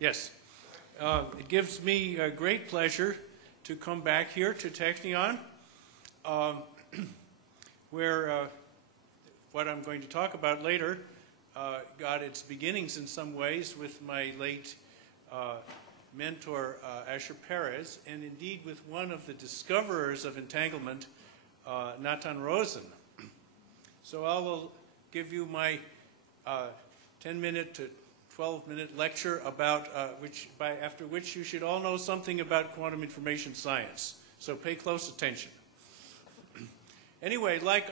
Yes. It gives me great pleasure to come back here to Technion, where what I'm going to talk about later got its beginnings in some ways with my late mentor, Asher Perez, and indeed with one of the discoverers of entanglement, Nathan Rosen. So I will give you my 10-minute to 12-minute lecture about after which you should all know something about quantum information science. So pay close attention. Anyway, like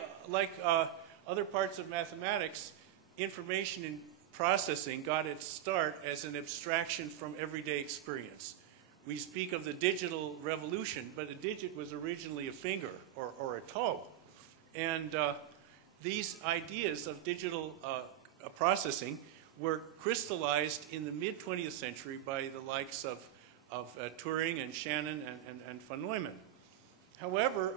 other parts of mathematics, information in processing got its start as an abstraction from everyday experience. We speak of the digital revolution, but a digit was originally a finger or a toe. And these ideas of digital processing were crystallized in the mid-20th century by the likes of Turing and Shannon and von Neumann. However,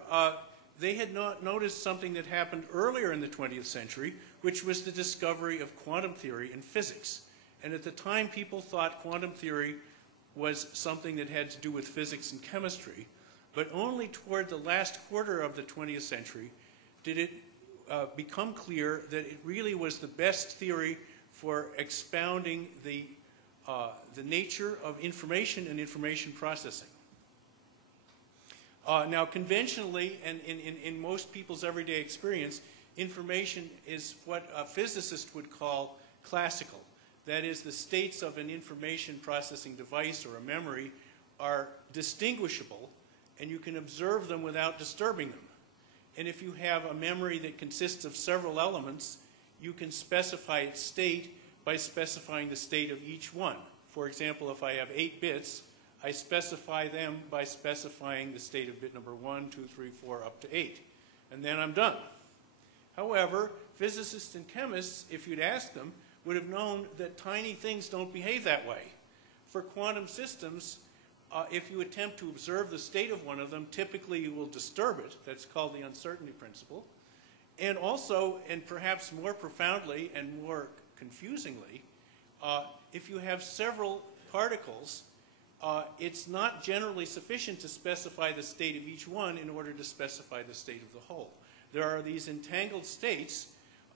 they had not noticed something that happened earlier in the 20th century, which was the discovery of quantum theory in physics. And at the time, people thought quantum theory was something that had to do with physics and chemistry, but only toward the last quarter of the 20th century did it become clear that it really was the best theory for expounding the nature of information and information processing. Now, conventionally, and in most people's everyday experience, information is what a physicist would call classical. That is, the states of an information processing device or a memory are distinguishable, and you can observe them without disturbing them. And if you have a memory that consists of several elements, you can specify its state by specifying the state of each one. For example, if I have 8 bits, I specify them by specifying the state of bit number 1, 2, 3, 4, up to 8. And then I'm done. However, physicists and chemists, if you'd asked them, would have known that tiny things don't behave that way. For quantum systems, if you attempt to observe the state of one of them, typically you will disturb it. That's called the uncertainty principle. And also, and perhaps more profoundly and more confusingly, if you have several particles, it's not generally sufficient to specify the state of each one in order to specify the state of the whole. There are these entangled states,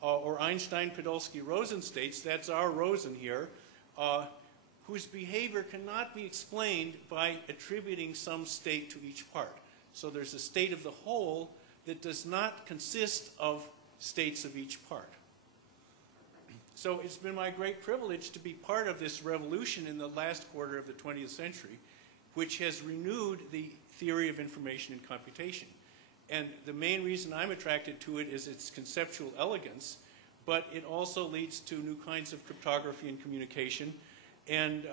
or Einstein-Podolsky-Rosen states, that's our Rosen here, whose behavior cannot be explained by attributing some state to each part. So there's a state of the whole that does not consist of states of each part. So it's been my great privilege to be part of this revolution in the last quarter of the 20th century, which has renewed the theory of information and computation. And the main reason I'm attracted to it is its conceptual elegance, but it also leads to new kinds of cryptography and communication. And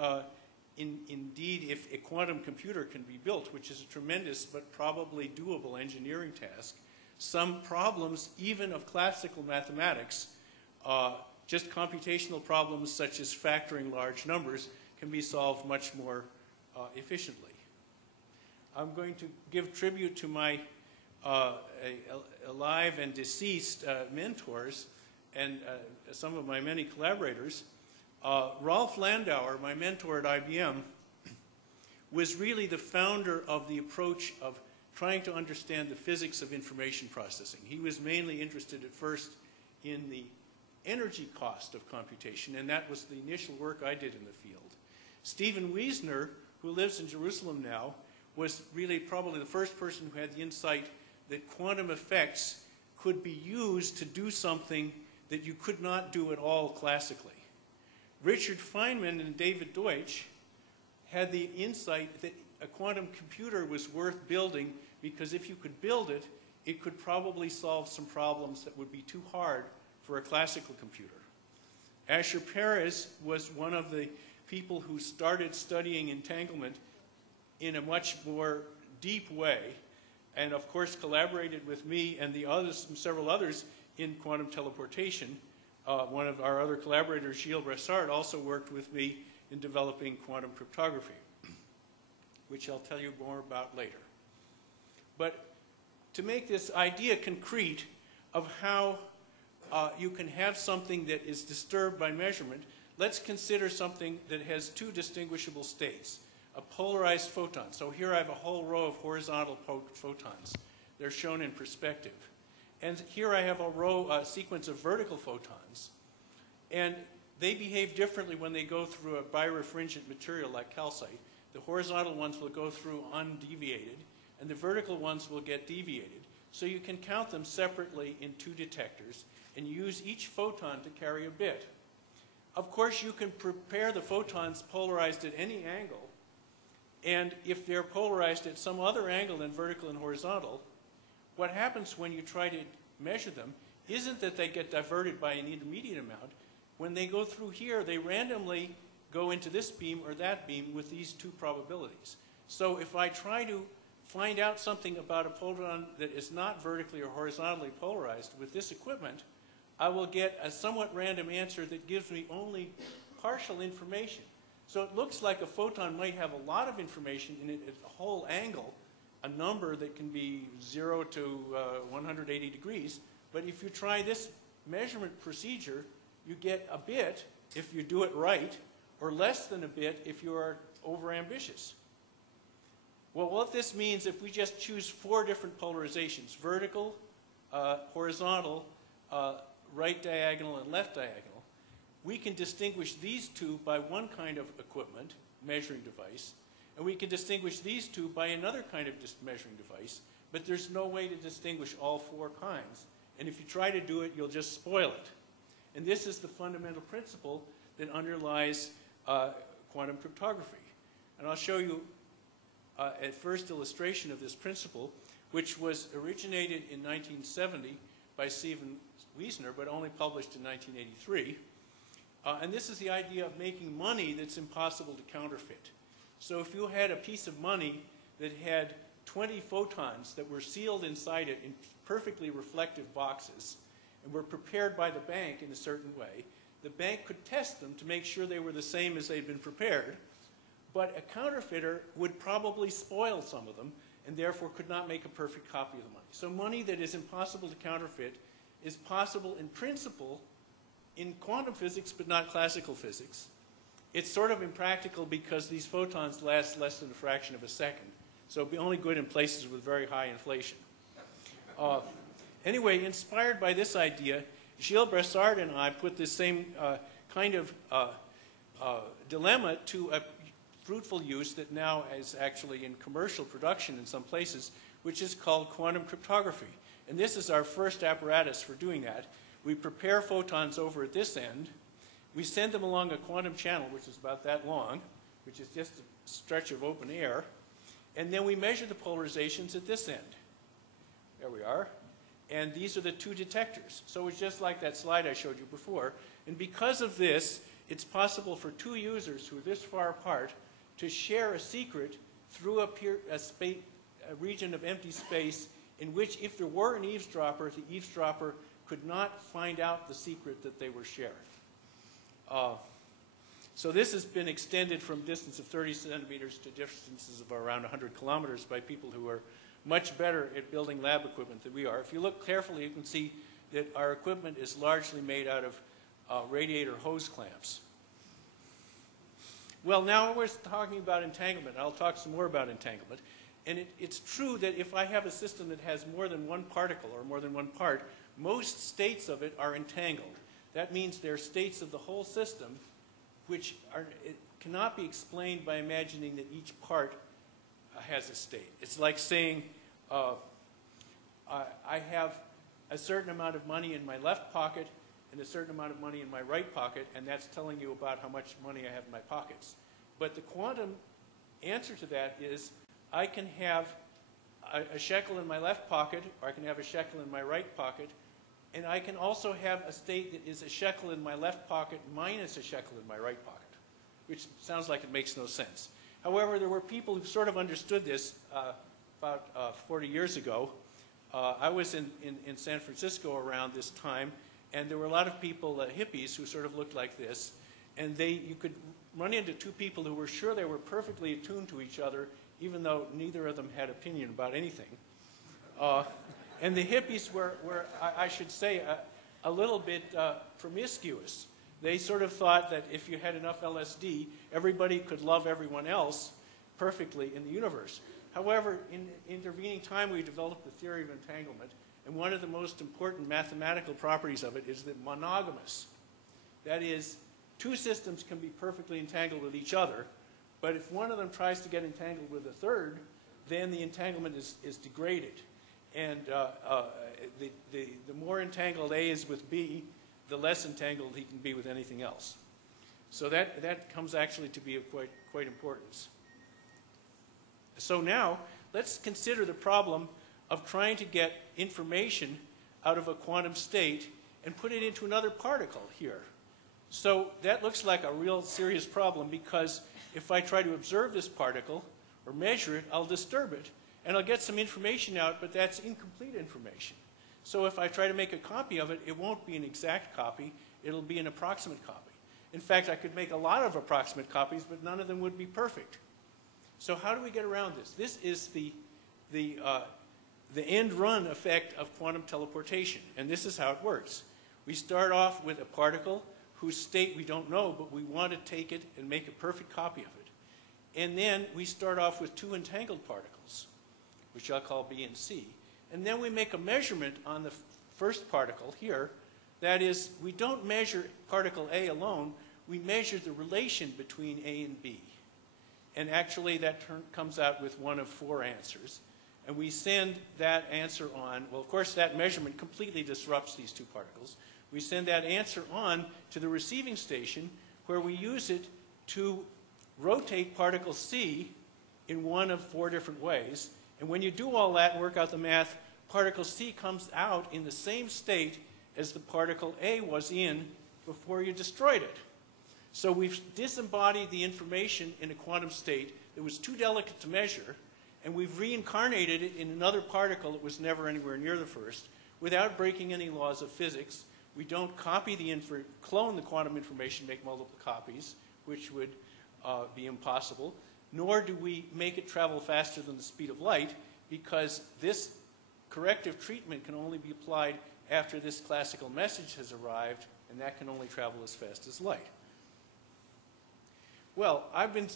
indeed, if a quantum computer can be built, which is a tremendous but probably doable engineering task, some problems, even of classical mathematics, just computational problems such as factoring large numbers, can be solved much more efficiently. I'm going to give tribute to my alive and deceased mentors and some of my many collaborators. Rolf Landauer, my mentor at IBM, was really the founder of the approach of trying to understand the physics of information processing. He was mainly interested at first in the energy cost of computation, and that was the initial work I did in the field. Stephen Wiesner, who lives in Jerusalem now, was really probably the first person who had the insight that quantum effects could be used to do something that you could not do at all classically. Richard Feynman and David Deutsch had the insight that a quantum computer was worth building because if you could build it, it could probably solve some problems that would be too hard for a classical computer. Asher Perez was one of the people who started studying entanglement in a much more deep way, and of course collaborated with me and the others, several others, in quantum teleportation. One of our other collaborators, Gilles Bressard, also worked with me in developing quantum cryptography, which I'll tell you more about later. But to make this idea concrete of how you can have something that is disturbed by measurement, let's consider something that has two distinguishable states, a polarized photon. So here I have a whole row of horizontal photons. They're shown in perspective. And here I have a sequence of vertical photons. And they behave differently when they go through a birefringent material like calcite. The horizontal ones will go through undeviated, and the vertical ones will get deviated. So you can count them separately in two detectors and use each photon to carry a bit. Of course, you can prepare the photons polarized at any angle, and if they're polarized at some other angle than vertical and horizontal, what happens when you try to measure them isn't that they get diverted by an intermediate amount. When they go through here, they randomly go into this beam or that beam with these two probabilities. So if I try to find out something about a photon that is not vertically or horizontally polarized with this equipment, I will get a somewhat random answer that gives me only partial information. So it looks like a photon might have a lot of information in it at a whole angle, a number that can be 0 to 180 degrees. But if you try this measurement procedure, you get a bit if you do it right, or less than a bit if you are overambitious. Well, what this means, if we just choose 4 different polarizations, vertical, horizontal, right diagonal, and left diagonal, we can distinguish these two by one kind of equipment, measuring device, and we can distinguish these two by another kind of measuring device, but there's no way to distinguish all 4 kinds. And if you try to do it, you'll just spoil it. And this is the fundamental principle that underlies quantum cryptography. And I'll show you a first illustration of this principle, which was originated in 1970 by Stephen Wiesner, but only published in 1983. And this is the idea of making money that's impossible to counterfeit. So if you had a piece of money that had 20 photons that were sealed inside it in perfectly reflective boxes and were prepared by the bank in a certain way, the bank could test them to make sure they were the same as they'd been prepared, but a counterfeiter would probably spoil some of them and therefore could not make a perfect copy of the money. So money that is impossible to counterfeit is possible in principle in quantum physics, but not classical physics. It's sort of impractical because these photons last less than a fraction of a second. So it'd be only good in places with very high inflation. Anyway, inspired by this idea, Gilles Brassard and I put this same kind of dilemma to a fruitful use that now is actually in commercial production in some places, which is called quantum cryptography. And this is our first apparatus for doing that. We prepare photons over at this end. We send them along a quantum channel, which is about that long, which is just a stretch of open air. And then we measure the polarizations at this end. There we are. And these are the 2 detectors. So it's just like that slide I showed you before. And because of this, it's possible for 2 users who are this far apart to share a secret through a region of empty space in which, if there were an eavesdropper, the eavesdropper could not find out the secret that they were sharing. So this has been extended from a distance of 30 centimeters to distances of around 100 kilometers by people who are much better at building lab equipment than we are. If you look carefully, you can see that our equipment is largely made out of radiator hose clamps. Well, now we're talking about entanglement. I'll talk some more about entanglement. And it's true that if I have a system that has more than one particle or more than one part, most states of it are entangled. That means they're states of the whole system which cannot be explained by imagining that each part has a state. It's like saying I have a certain amount of money in my left pocket and a certain amount of money in my right pocket, and that's telling you about how much money I have in my pockets. But the quantum answer to that is I can have a shekel in my left pocket, or I can have a shekel in my right pocket, and I can also have a state that is a shekel in my left pocket minus a shekel in my right pocket, which sounds like it makes no sense. However, there were people who sort of understood this about 40 years ago. I was in San Francisco around this time, and there were a lot of people, hippies, who sort of looked like this. And you could run into 2 people who were sure they were perfectly attuned to each other, even though neither of them had opinion about anything. And the hippies were I should say, a little bit promiscuous. They sort of thought that if you had enough LSD, everybody could love everyone else perfectly in the universe. However, in intervening time, we developed the theory of entanglement, and one of the most important mathematical properties of it is that monogamous. That is, two systems can be perfectly entangled with each other, but if one of them tries to get entangled with a third, then the entanglement is degraded. And the more entangled A is with B, the less entangled he can be with anything else. So that comes actually to be of quite importance. So now, let's consider the problem of trying to get information out of a quantum state and put it into another particle here. So that looks like a real serious problem, because if I try to observe this particle or measure it, I'll disturb it. And I'll get some information out, but that's incomplete information. So if I try to make a copy of it, it won't be an exact copy. It'll be an approximate copy. In fact, I could make a lot of approximate copies, but none of them would be perfect. So how do we get around this? This is the end run effect of quantum teleportation, and this is how it works. We start off with a particle whose state we don't know, but we want to take it and make a perfect copy of it. And then we start off with two entangled particles, which I'll call B and C. And then we make a measurement on the first particle here. That is, we don't measure particle A alone, we measure the relation between A and B. And actually that comes out with one of 4 answers. And we send that answer on. Well, of course, that measurement completely disrupts these two particles. We send that answer on to the receiving station, where we use it to rotate particle C in one of 4 different ways. And when you do all that and work out the math, particle C comes out in the same state as the particle A was in before you destroyed it. So we've disembodied the information in a quantum state that was too delicate to measure, and we've reincarnated it in another particle that was never anywhere near the first, without breaking any laws of physics. We don't clone the quantum information, make multiple copies, which would be impossible, nor do we make it travel faster than the speed of light, because this corrective treatment can only be applied after this classical message has arrived, and that can only travel as fast as light. Well, I've been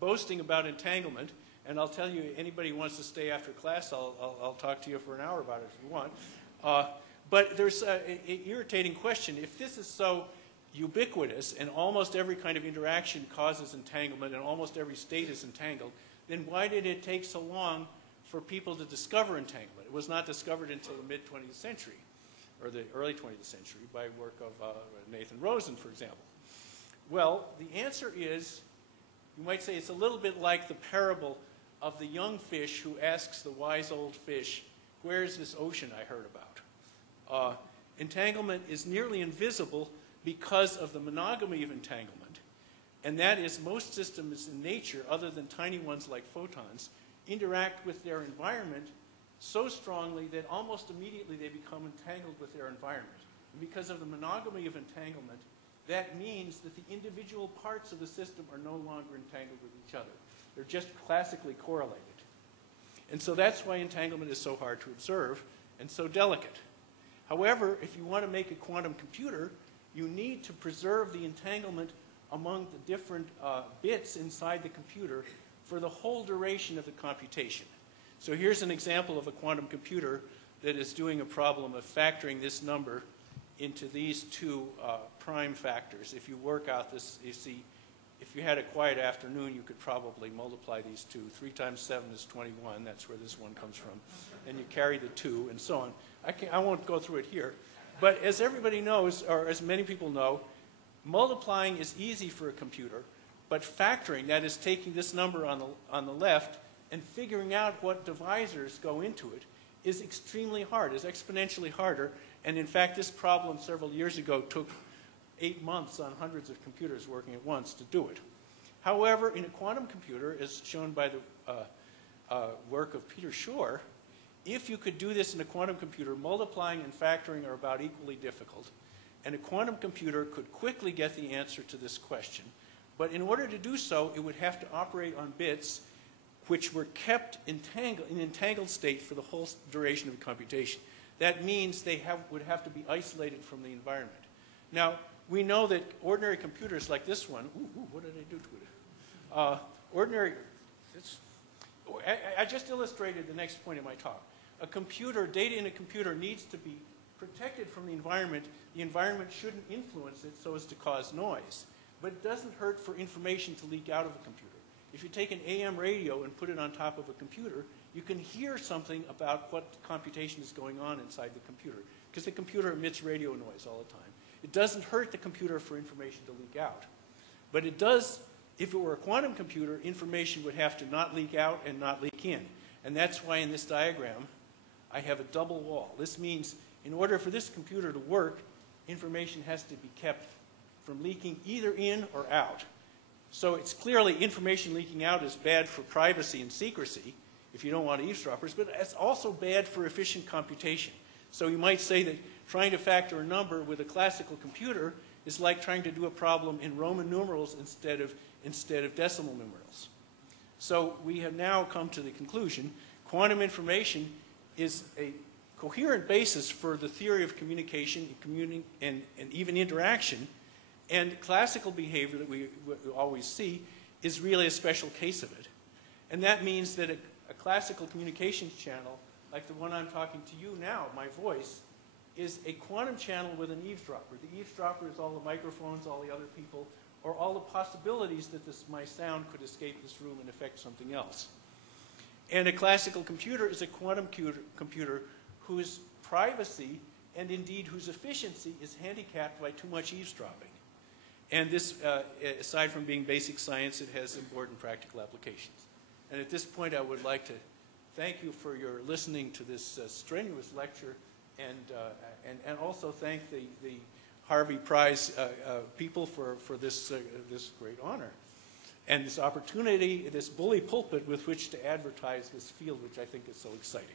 boasting about entanglement, and I'll tell you, anybody who wants to stay after class, I'll talk to you for an hour about it if you want. But there's an irritating question. If this is so ubiquitous and almost every kind of interaction causes entanglement and almost every state is entangled, then why did it take so long for people to discover entanglement? It was not discovered until the mid-20th century, or the early 20th century, by work of Nathan Rosen, for example. Well, the answer is, you might say it's a little bit like the parable of the young fish who asks the wise old fish, "Where's this ocean I heard about?" Entanglement is nearly invisible because of the monogamy of entanglement, and that is, most systems in nature, other than tiny ones like photons, interact with their environment so strongly that almost immediately they become entangled with their environment. And because of the monogamy of entanglement, that means that the individual parts of the system are no longer entangled with each other. They're just classically correlated. And so that's why entanglement is so hard to observe and so delicate. However, if you want to make a quantum computer, you need to preserve the entanglement among the different bits inside the computer for the whole duration of the computation. So here's an example of a quantum computer that is doing a problem of factoring this number into these two prime factors. If you work out this, you see, if you had a quiet afternoon, you could probably multiply these two. 3 times 7 is 21. That's where this one comes from. And you carry the 2 and so on. I won't go through it here. But as everybody knows, or as many people know, multiplying is easy for a computer. But factoring, that is taking this number on the left and figuring out what divisors go into it, is extremely hard, is exponentially harder. And in fact, this problem several years ago took 8 months on hundreds of computers working at once to do it. However, in a quantum computer, as shown by the work of Peter Shor, if you could do this in a quantum computer, multiplying and factoring are about equally difficult. And a quantum computer could quickly get the answer to this question. But in order to do so, it would have to operate on bits which were kept in entangled state for the whole duration of the computation. That means they would have to be isolated from the environment. Now, we know that ordinary computers like this one, what did I do to it? I just illustrated the next point in my talk. A computer, data in a computer needs to be protected from the environment. The environment shouldn't influence it so as to cause noise. But it doesn't hurt for information to leak out of a computer. If you take an AM radio and put it on top of a computer, you can hear something about what computation is going on inside the computer, because the computer emits radio noise all the time. It doesn't hurt the computer for information to leak out. But it does, if it were a quantum computer, information would have to not leak out and not leak in. And that's why in this diagram, I have a double wall. This means in order for this computer to work, information has to be kept from leaking either in or out. So it's clearly information leaking out is bad for privacy and secrecy if you don't want eavesdroppers, but it's also bad for efficient computation. So you might say that trying to factor a number with a classical computer is like trying to do a problem in Roman numerals instead of decimal numerals. So we have now come to the conclusion quantum information is a coherent basis for the theory of communication and even interaction. And classical behavior that we always see is really a special case of it. And that means that a classical communications channel, like the one I'm talking to you now, my voice, is a quantum channel with an eavesdropper. The eavesdropper is all the microphones, all the other people, or all the possibilities that my sound could escape this room and affect something else. And a classical computer is a quantum computer whose privacy and indeed whose efficiency is handicapped by too much eavesdropping. And this, aside from being basic science, it has important practical applications. And at this point, I would like to thank you for your listening to this strenuous lecture, and also thank the Harvey Prize people for this great honor and this opportunity, this bully pulpit with which to advertise this field, which I think is so exciting.